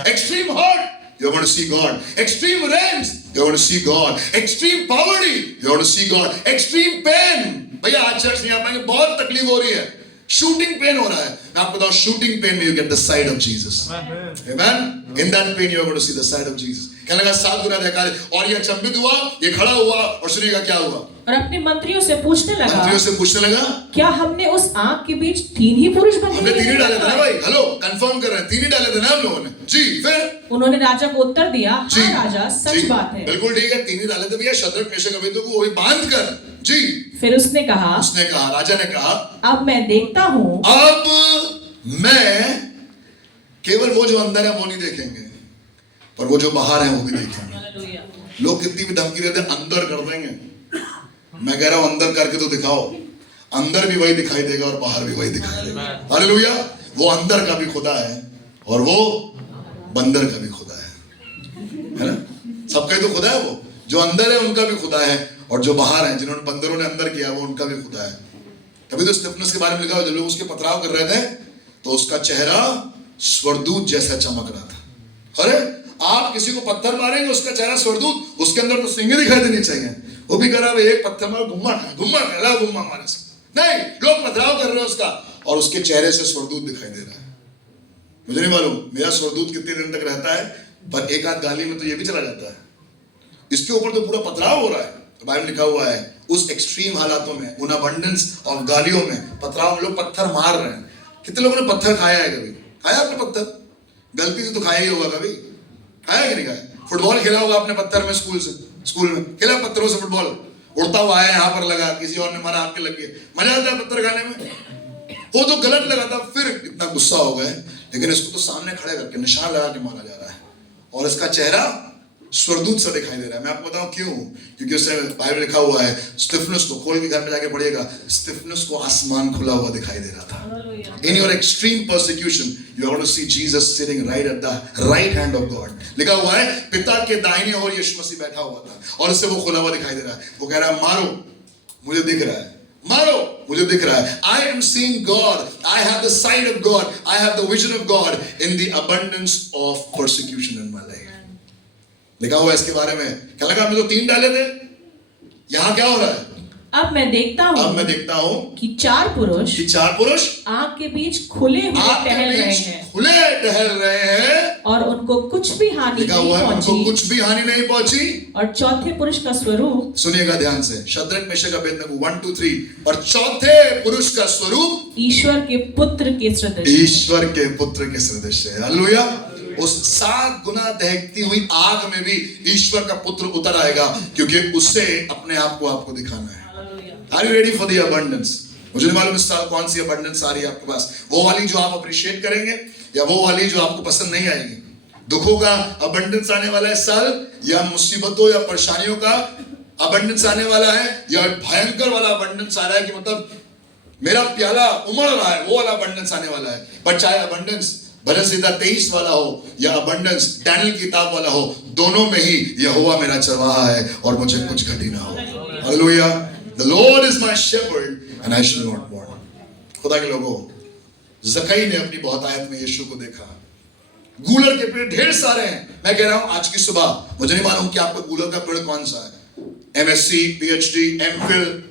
Extreme hot, you are going to see God. Extreme rains, you are going to see God. Extreme poverty, you are going to see God. Extreme pain, भैया आज church नहीं आ पाएंगे, बहुत तकलीफ हो रही है, shooting pain हो रहा है। मैं आपको बताऊं, शूटिंग पेन में you get the side of Jesus. Amen. In that pain you are going to see the side of Jesus. कहने लगा 7 गुना देखा, और ये अचंभित हुआ, ये खड़ा हुआ, और सुनिएगा क्या हुआ। और अपने मंत्रियों से पूछने लगा, क्या हमने उस आग के बीच 3 ही पुरुष बंधे? हमने 3 ही डाले थे ना भाई। हेलो, कंफर्म कर रहे हैं, 3 ही डाले थे ना हम लोगों ने। जी, फिर उन्होंने राजा को उत्तर दिया, हाँ राजा, सच बात है। बिल्कुल ठीक है, 3 ही डाले थे भैया, शद्रक, मेशक, अबेदनेगो को वही बांध कर। जी, फिर उसने कहा, राजा ने कहा, अब मैं देखता हूँ, अब मैं केवल वो जो अंदर है वो नहीं देखेंगे, पर वो जो बाहर है वो भी देखेंगे। लोग कितनी भी धमकी देते हैं, अंदर कर देंगे। मैं कह रहा हूं अंदर करके तो दिखाओ, अंदर भी वही दिखाई देगा और बाहर भी वही दिखाई देगा। हालेलुया। वो अंदर का भी खुदा है और वो बंदर का भी खुदा है ना। सबका ही तो खुदा है, वो जो अंदर है उनका भी खुदा है, और जो बाहर है, जिन्होंने बंदरों ने अंदर किया, वो उनका भी खुदा है। तभी तो स्तिफनस के बारे में लिखा, जब लोग उसके पथराव कर रहे थे तो उसका चेहरा स्वर्गदूत जैसा चमक रहा था। अरे आप किसी को पत्थर मारेंगे, उसका चेहरा स्वर्गदूत, उसके अंदर तो सिंह दिखाई देनी चाहिए। वो भी कर रहा है, एक पत्थर मारो, गुम्मा मारे से नहीं, लोग पथराव कर रहे हैं उसका, और उसके चेहरे से स्वर्गदूत दिखाई दे रहा है। मुझे नहीं मालूम मेरा स्वर्गदूत कितने दिन तक रहता है, पर एक आध गाली में तो ये भी चला जाता है। इसके ऊपर तो पूरा पथराव हो रहा है। बाइबल लिखा हुआ है, उस एक्सट्रीम हालातों में, उन अबंडेंस ऑफ गालियों में, पथराव में, लोग पत्थर मार रहे हैं। कितने लोगों ने पत्थर खाया है? कभी खाया आपने पत्थर? गलती से तो खाया ही होगा, कभी खाया कि नहीं खाया? फुटबॉल खेला होगा आपने पत्थर में, स्कूल में खेला पत्थरों से फुटबॉल, उड़ता हुआ आया, यहाँ पर लगा, किसी और ने मारा, आपके लग गया। मजा आता है पत्थर खाने में। वो तो गलत लगा था, फिर इतना गुस्सा हो गए, लेकिन इसको तो सामने खड़े करके निशान लगा के मारा जा रहा है, और इसका चेहरा स्वर्गदूत सा दिखाई दे रहा है। मैं आपको बताऊं क्यों? क्योंकि उससे बाइबल लिखा हुआ है, स्तिफनस को, कोई भी घर में जाके पढ़िएगा, स्तिफनस को आसमान खुला हुआ दिखाई दे रहा था। In your extreme persecution you are going to see Jesus sitting right at the right hand of God. लिखा हुआ है, पिता के दाहिने ओर यीशु मसीह बैठा हुआ था, और उससे वो खुला हुआ दिखाई दे रहा है। वो कह रहा है, मारो, मुझे दिख रहा है, मारो, मुझे दिख रहा है। I am seeing God. I have the sight of God. I have the vision of God in the abundance of persecution in my life. लिखा हुआ है इसके बारे में। क्या लगा? हमने तो 3 डाले थे, यहाँ क्या हो रहा है? अब मैं देखता हूँ कि 4 पुरुष आग के बीच खुले टहल रहे हैं, और उनको कुछ भी हानि लिखा नहीं हुआ है, उनको पहुंची। कुछ भी हानि नहीं पहुंची। और चौथे पुरुष का स्वरूप, सुनिएगा ध्यान से, शद्रक मेशक अबेदनगो 1 2 3, और चौथे पुरुष का स्वरूप ईश्वर के पुत्र के सदृश, ईश्वर के पुत्र के सदृश है। हालेलुया। उस 7 गुना दहकती हुई आग में भी ईश्वर का पुत्र उतर आएगा, क्योंकि उसे अपने आप को आपको दिखाना है। Are you ready for the abundance? मुझे नहीं मालूम इस साल कौन सी अबंडेंस आ रही है आपके पास, वो वाली जो आप अप्रिशिएट करेंगे या वो वाली जो आपको पसंद नहीं आएगी। दुखों का अबंडेंस आने वाला है इस साल, या मुसीबतों या परेशानियों का अबंडेंस आने वाला है, या भयंकर वाला अबंडेंस आ रहा है कि मतलब मेरा प्याला उमड़ रहा है, वो वाला अबंडेंस आने वाला है। पर चाहे अबंडेंस भजन संहिता 23 वाला हो या अबंडेंस डैनियल की किताब वाला हो, दोनों में ही यहोवा मेरा चरवाहा है और मुझे कुछ घटी ना हो। Hallelujah. The Lord is my shepherd and I shall not want. खुदा के लोगों, जकई ने अपनी बहुतायत में यीशु को देखा। गूलर के पेड़ ढेर सारे हैं। मैं कह रहा हूं आज की सुबह, मुझे नहीं मालूम कि आपका गूलर का पेड़ कौन सा है, एमएससी, पीएचडी, एमफिल,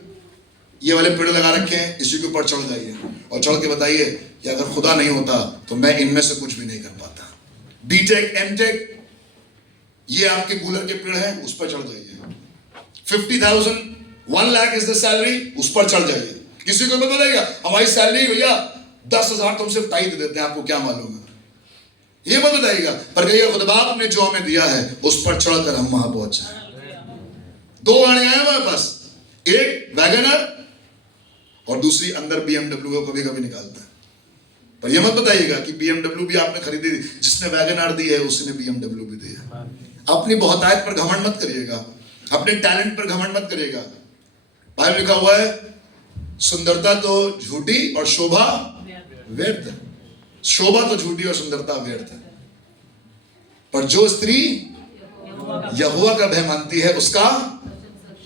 ये वाले पेड़ लगा रखे हैं, इसी के ऊपर चढ़ जाइए और चढ़ के बताइए कि अगर खुदा नहीं होता तो मैं इनमें से कुछ भी नहीं कर पाता। बीटेक, एमटेक, ये आपके गूलर के पेड़ हैं, उस पर चढ़ जाइए। 50,000, 1 लाख इज द सैलरी, उस पर चढ़ जाइए। किसी को मत बताइएगा हमारी सैलरी भैया 10,000 तो हम सिर्फ ताई दे देते हैं, आपको क्या मालूम है, ये मत बताइएगा। पर कहिए खुदा ने जो हमें दिया है उस पर चढ़कर हम वहां पहुंचे। 2 गाड़ियां हैं हमारे पास, एक वैगनर और दूसरी अंदर BMW को कभी कभी निकालता है। पर ये मत बताइएगा कि BMW भी आपने खरीदी, जिसने वैगनर दी है उसने BMW भी दी है। अपनी बहुतायत पर घमंड मत करिएगा, अपने टैलेंट पर घमंड मत करिएगा। बाइबल लिखा हुआ है, सुंदरता तो झूठी और शोभा व्यर्थ है। शोभा तो झूठी और सुंदरता व्यर्थ है, पर जो स्त्री यहोवा का भय मानती है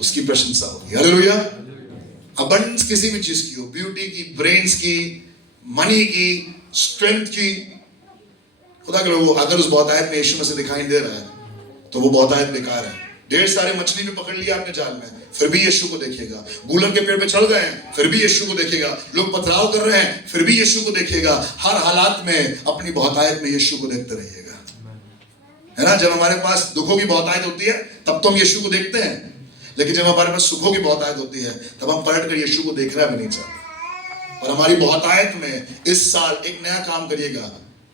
उसकी प्रशंसा होगी। हालेलुया। अबंडेंस किसी भी चीज की हो, ब्यूटी की, ब्रेन्स की, मनी की, स्ट्रेंथ की, खुदा के लोगों, अगर उस बहुतायत में यीशु मसीह दिखाई दे रहा है तो वो बहुतायत बेकार है। ढेर सारे मछली भी पकड़ लिया आपने जाल में, फिर भी यीशु को देखिएगा। गूलर के पेड़ पे चढ़ गए हैं, फिर भी यीशु को देखिएगा। लोग पथराव कर रहे हैं, फिर भी यीशु को देखिएगा। हर हालात में अपनी बहुतायत में यीशु को देखते रहिएगा, है ना। जब हमारे पास दुखों की बहुतायत होती है तब तो हम यीशु को देखते हैं, लेकिन जब हमारे पास सुखों की बहुतायत होती है तब हम पलट कर यीशु को देखना भी नहीं चाहते। और हमारी बहुतायत में इस साल एक नया काम करिएगा।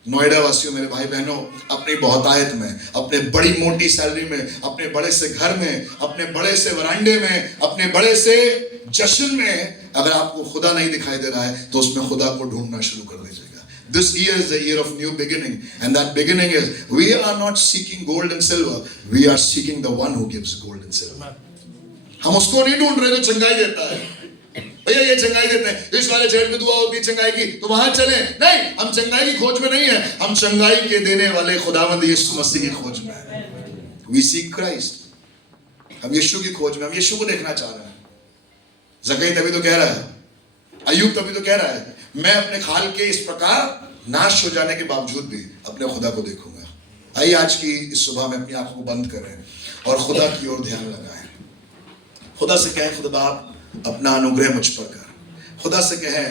नोएडा वासियों, मेरे भाई बहनों, अपनी बहुतायत में, अपने बड़ी मोटी सैलरी में, अपने बड़े से घर में, अपने बड़े से वरांडे में, अपने बड़े से जश्न में अगर आपको खुदा नहीं दिखाई दे रहा है तो उसमें खुदा को ढूंढना शुरू कर दीजिएगा। This year is the year of new beginning, and that beginning is we are not seeking gold and silver, we are seeking the one who gives gold and silver. हम उसको नहीं ढूंढ रहे जो चंगाई देता है। भैया ये चंगाई देते हैं, इस वाले चर्च में दुआ होती है चंगाई की तो वहां चले, नहीं, हम चंगाई की खोज में नहीं है, हम चंगाई के देने वाले खुदावंद यीशु मसीह की खोज में है। We seek Christ, हम यीशु की खोज में, हम यीशु को देखना चाह रहे हैं। जकई तभी तो कह रहा है, अय्यूब तभी तो कह रहा है, मैं अपने खाल के इस प्रकार नाश हो जाने के बावजूद भी अपने खुदा को देखूंगा। आइए आज की इस सुबह में अपनी आंखों को बंद करें और खुदा की ओर ध्यान लगाएं। खुदा से कहें, खुदा बाप अपना अनुग्रह मुझ पर कर। खुदा से कहें,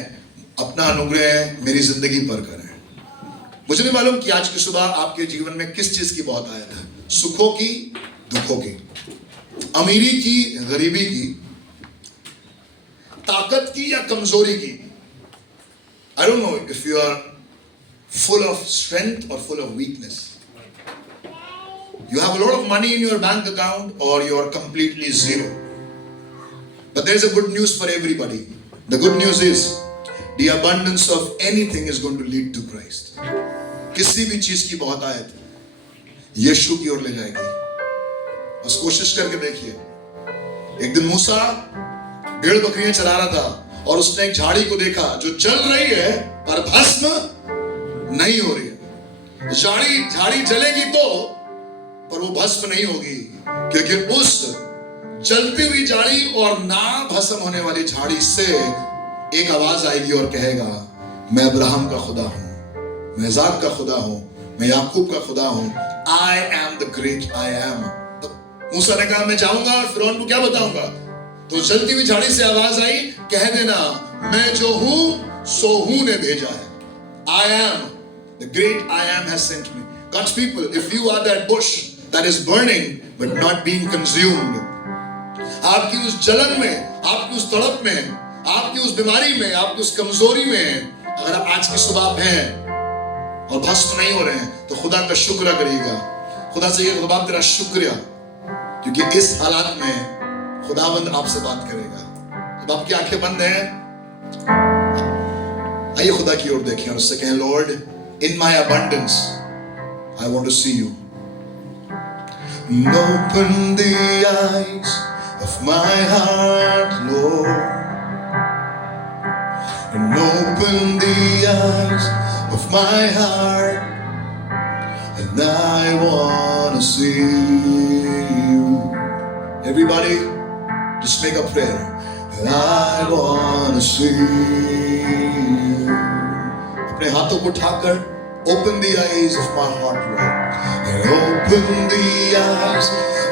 अपना अनुग्रह मेरी जिंदगी पर करें। मुझे नहीं मालूम कि आज की सुबह आपके जीवन में किस चीज की बहुतायत है, सुखों की, दुखों की, अमीरी की, गरीबी की, ताकत की या कमजोरी की। I don't know if you are full of strength or full of weakness. You have a lot of money in your bank account or you are completely zero. But there is a good news for everybody. The good news is the abundance of anything is going to lead to Christ. किसी भी चीज की बहुतायत यीशु की ओर ले जाएगी। बस कोशिश करके देखिए। एक दिन मूसा भेड़ बकरियां चला रहा था और उसने एक झाड़ी को देखा जो जल रही है पर भस्म नहीं हो रही है। झाड़ी जलेगी तो, पर वो भस्म नहीं होगी, क्योंकि उस जलती हुई झाड़ी और ना भस्म होने वाली झाड़ी से एक आवाज आएगी और कहेगा, मैं अब्राहम का खुदा हूं, मैं इसाक का खुदा हूं, मैं याकूब का खुदा हूं। I am the great I am. तो मूसा ने कहा, मैं जाऊंगा और फिरौन को क्या बताऊंगा? तो जलती हुई झाड़ी से आवाज आई, कह देना, मैं जो हूं सो हूं ने भेजा है। I am the great I am has sent me. God's people, if you are that bush that is burning but not being consumed, आपकी उस जलन में, आपकी उस तड़प में, आपकी उस बीमारी में, आपकी उस कमजोरी में, अगर आप आज की सुबह आप हैं और भस्म नहीं हो रहे हैं, तो खुदा का शुक्र करिएगा। खुदा से ये खुदा तेरा शुक्रिया, क्योंकि इस हालात में खुदावंद आपसे बात करेगा। जब आपकी आंखें बंद हैं, आइए खुदा की ओर देखें और उससे कहें, Lord, in my abundance I want to see you. Open the eyes of my heart, Lord, and open the eyes of my heart, and I want to see you. Everybody, just make a prayer. I want to see you. अपने हाथों को उठाकर open the eyes of my heart, Lord. And open the eyes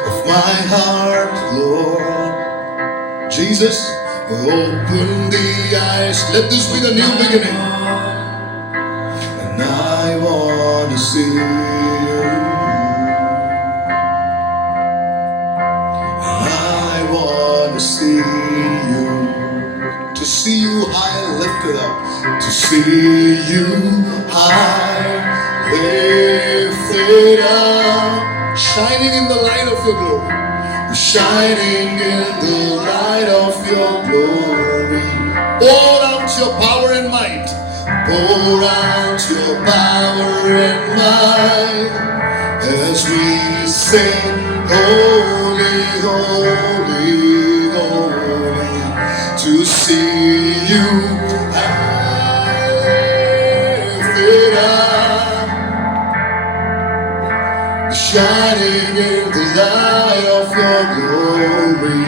of my heart, Lord. Jesus, open the eyes. Let this be the new beginning. And I want to see you. I want to see you. To see you high lifted up. To see you high lifted up. Shining in the light of your glory. Shining in the light of your glory. Pour out your power and might. Pour out your power and might. As we sing, holy, holy, holy. To see you high lifted up, shining in the light of your glory.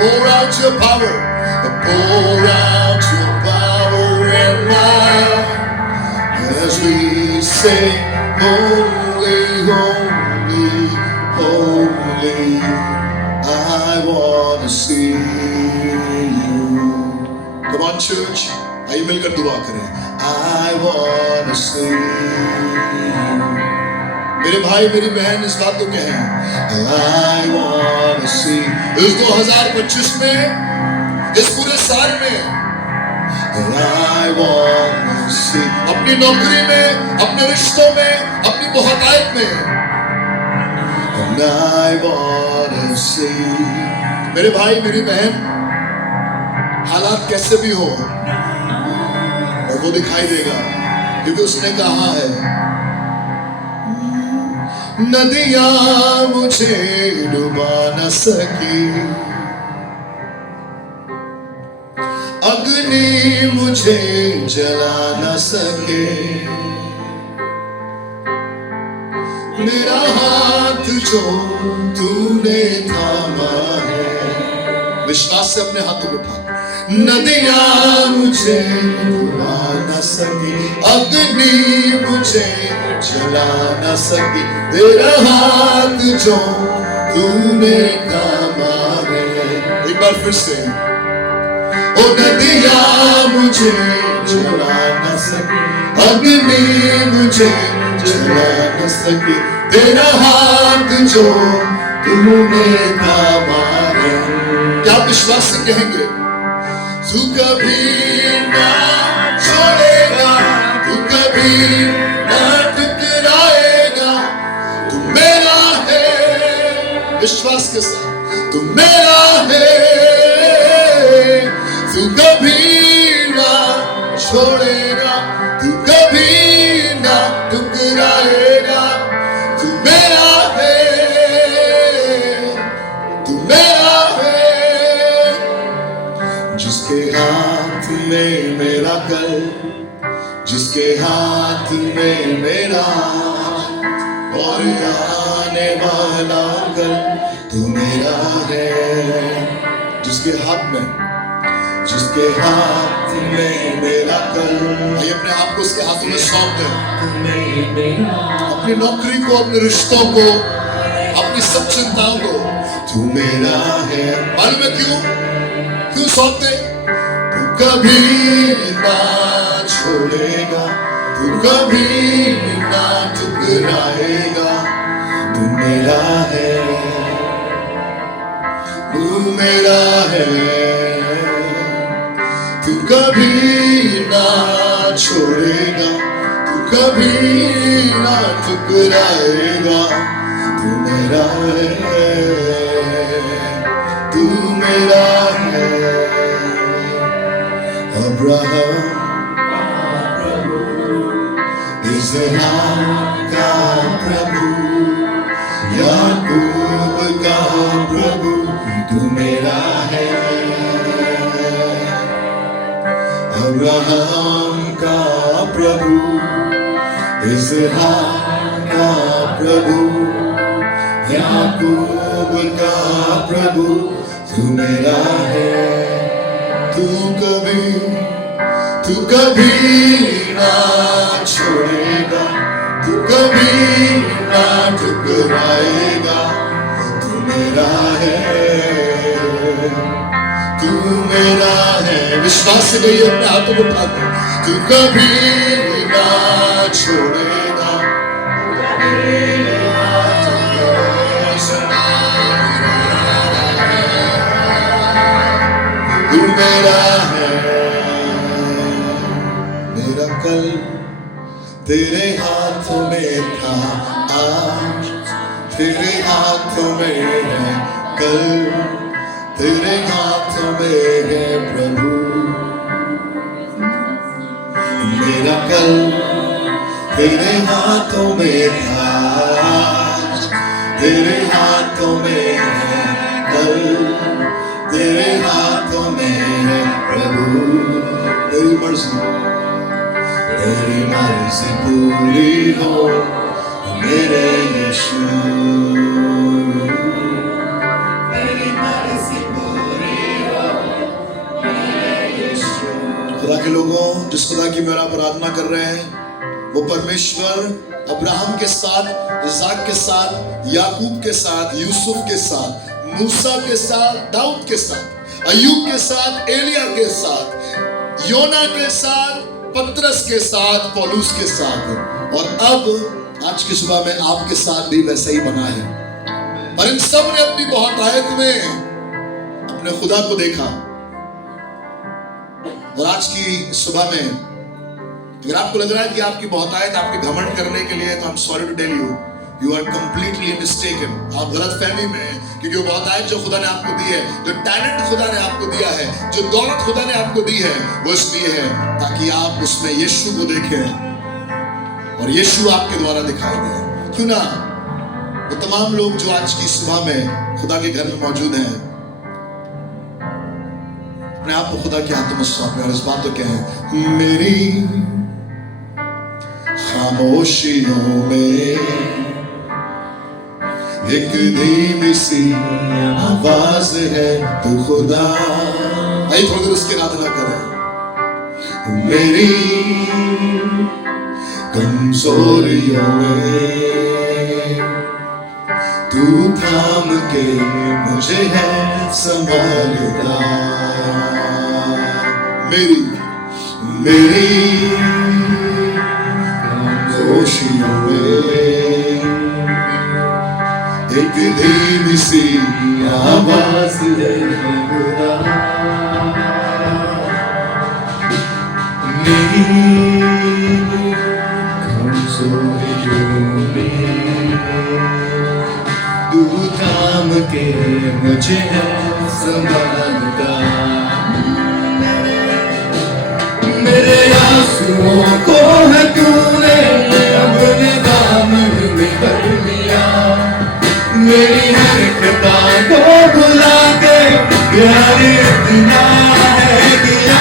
Pour out your power, pour out your power and might, as we sing, holy, holy, holy. I want to see you. Come on, church. आइए मिलकर दुआ करें. I want to see you. मेरे भाई मेरी बहन इस बात को कहें. I want to see. इस 2025 में, इस पूरे साल में, I want to see. अपनी नौकरी में, अपने रिश्तों में, अपनी बहुतायत में. And I want to see. मेरे भाई मेरी बहन, हालात कैसे भी हो, और वो दिखाई देगा, क्योंकि उसने कहा है, नदियां मुझे डुबा न सकी, अग्नि मुझे जला न सके, मेरा हाथ जो तूने थामा है. विश्वास से अपने हाथों को उठा. नदियां मुझे डुबा न सकी, अग्नि मुझे जला न सकी, तेरा हाथ जो तूने थामा है. एक बार फिर से. ओ नदियां मुझे जला न सकी, अग्नि मुझे जला न सकी, तेरा हाथ जो तूने थामा है. क्या विश्वास से कहेंगे? तू कभी ना छोड़ेगा, तू कभी ना टुकराएगा, तू मेरा है. विश्वास के साथ. तू मेरा है, तू कभी ना छोड़ेगा, तू कभी ना टुकराएगा, तू मेरा है, तू मेरा है. जिसके हाथ में मेरा कल, जिसके हाथ में मेरा और आने वाला कल, तू मेरा है. जिसके हाथ में, जिसके हाथ में मेरा कल. आइए अपने आप को उसके हाथों में सौंप दें. अपनी नौकरी को, अपने रिश्तों को, अपनी सब चिंताओं को. तू मेरा है. मालूम है क्यों? क्यों सौंप दे? तू कभी ना छोड़ेगा, तू कभी ना ठुकराएगा, तू मेरा है, तू मेरा है, तू कभी ना छोड़ेगा, तू कभी ना ठुकराएगा, तू मेरा है, तू मेरा है। अब्राहम इस्हाक का प्रभु, याकूब का प्रभु, तू मेरा है। अब्राहम का प्रभु, इस्हाक का प्रभु, याकूब का प्रभु, तू मेरा है। तू कभी ना छोड़ेगा, तू कभी ना ठुकराएगा, तू मेरा है, तू मेरा है। विश्वास से कहिए, अपने हाथों को उठाकर, तू कभी ना छोड़ेगा, तू मेरा है। मेरा कल तेरे हाथों में था, आज तेरे हाथों में है, कल तेरे हाथों में है प्रभु। मेरा कल तेरे हाथों में था, आज तेरे हाथों में है, कल तेरे हाथों में है प्रभु। तेरी मर्जी पूरी हो मेरे यीशु, तेरी मर्जी पूरी हो मेरे यीशु। खुदा के लोगों, जिस खुदा की मेरा आराधना कर रहे हैं, वो परमेश्वर अब्राहम के साथ, इसाक के साथ, याकूब के साथ, यूसुफ के साथ, मूसा के साथ, दाऊद के साथ, अय्यूब के साथ, एलिया के साथ, योना के साथ, पतरस के साथ, पौलुस के साथ, और अब आज की सुबह में आपके साथ भी वैसा ही बना है। और इन सब ने अपनी बहुतायत में अपने खुदा को देखा। और आज की सुबह में अगर आपको लग रहा है कि आपकी बहुतायत आपके घमंड करने के लिए, तो I am sorry to tell you, you are completely mistaken. आप गलत फहमी में हैं, क्योंकि वो बहुतायत जो खुदा ने आपको दी है, जो टैलेंट खुदा ने आपको दिया है, जो दौलत खुदा ने आपको दी है, वो इसलिए है ताकि आप उसमें यीशु को देखें और यीशु आपके द्वारा दिखाई दे। क्यों ना वो तमाम लोग जो आज की सुबह में खुदा के घर में मौजूद हैं, अपने आप को खुदा के हाथों में सौंपें और इस बात को कहें, मेरी खामोशियों में एक धीमी सी आवाज है, तू खुदा। आइए थोड़ी देर उसकी आराधना करें। मेरी कमजोरियों में तू थाम के मुझे है संभालता। मेरी कमजोरियों में एक धीमी सी आवाज है, खुदा। मेरी कमजोरियों में तू थाम के मुझे है संभालता। मेरे आंसुओं को है तूने अपने दामन में भर लिया। मेरी हर खता को भुला के प्यार इतना है किया।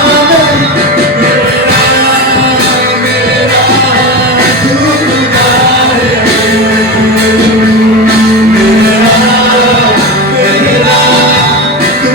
मेरा तू खुदा है, मेरा तू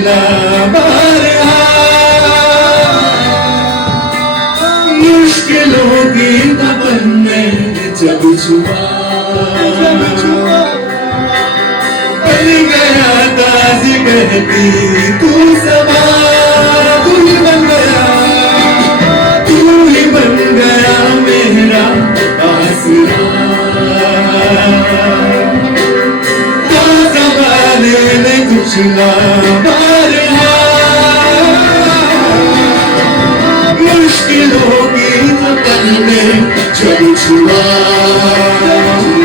मुश्किला बारहा मुश्किलों की तपन में जब छुआ बन गया ताज कहती तू समा तू ही बन गया मेरा आसरा ज़माने ने कुछ ना बारहा मुश्किलों की तपन में जब छुआ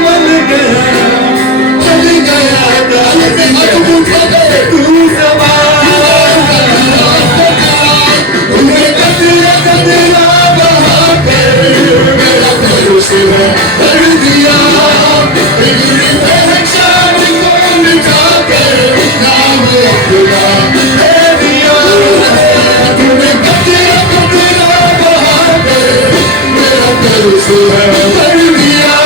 बन गया तू समा उन्हें कतरा कतरा बहा कर मेरा भरोसे है भर दिया मेरी पहचान को मिटा कर नाम अपना दे दिया तूने कतरा कतरा बहा कर मेरा भरोसे है भर दिया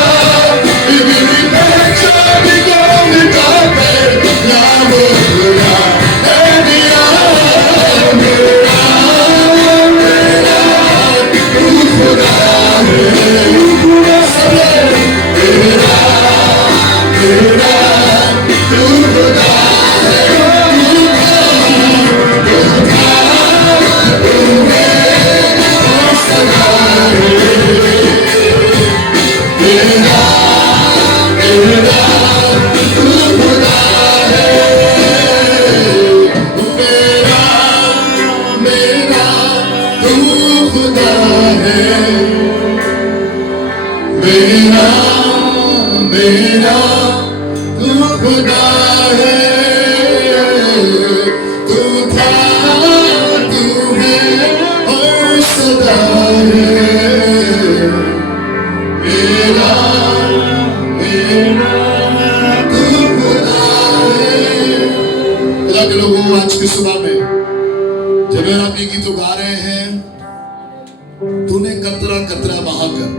मेरी पहचान को मिटा कर नाम अपना दे दिया मेरा तू खुदा है तू था तू है और सदा है मेरा तू खुदा है। खुदा के लोगों आज की सुबह में जब आप ये गीत गा रहे हैं तूने कतरा कतरा बहाकर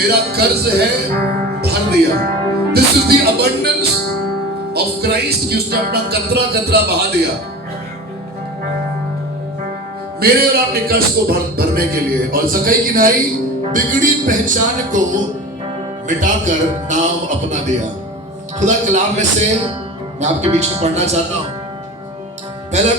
मेरा कर्ज है भर दिया। This is the abundance of Christ कि उसने अपना कतरा कतरा बहा दिया मेरे और आपके कर्ज को भरने के लिए। और ज़कई की नाई बिगड़ी पहचान को मिटाकर नाम अपना दिया। खुदा कलाम में से मैं आपके बीच में पढ़ना चाहता हूं। पहला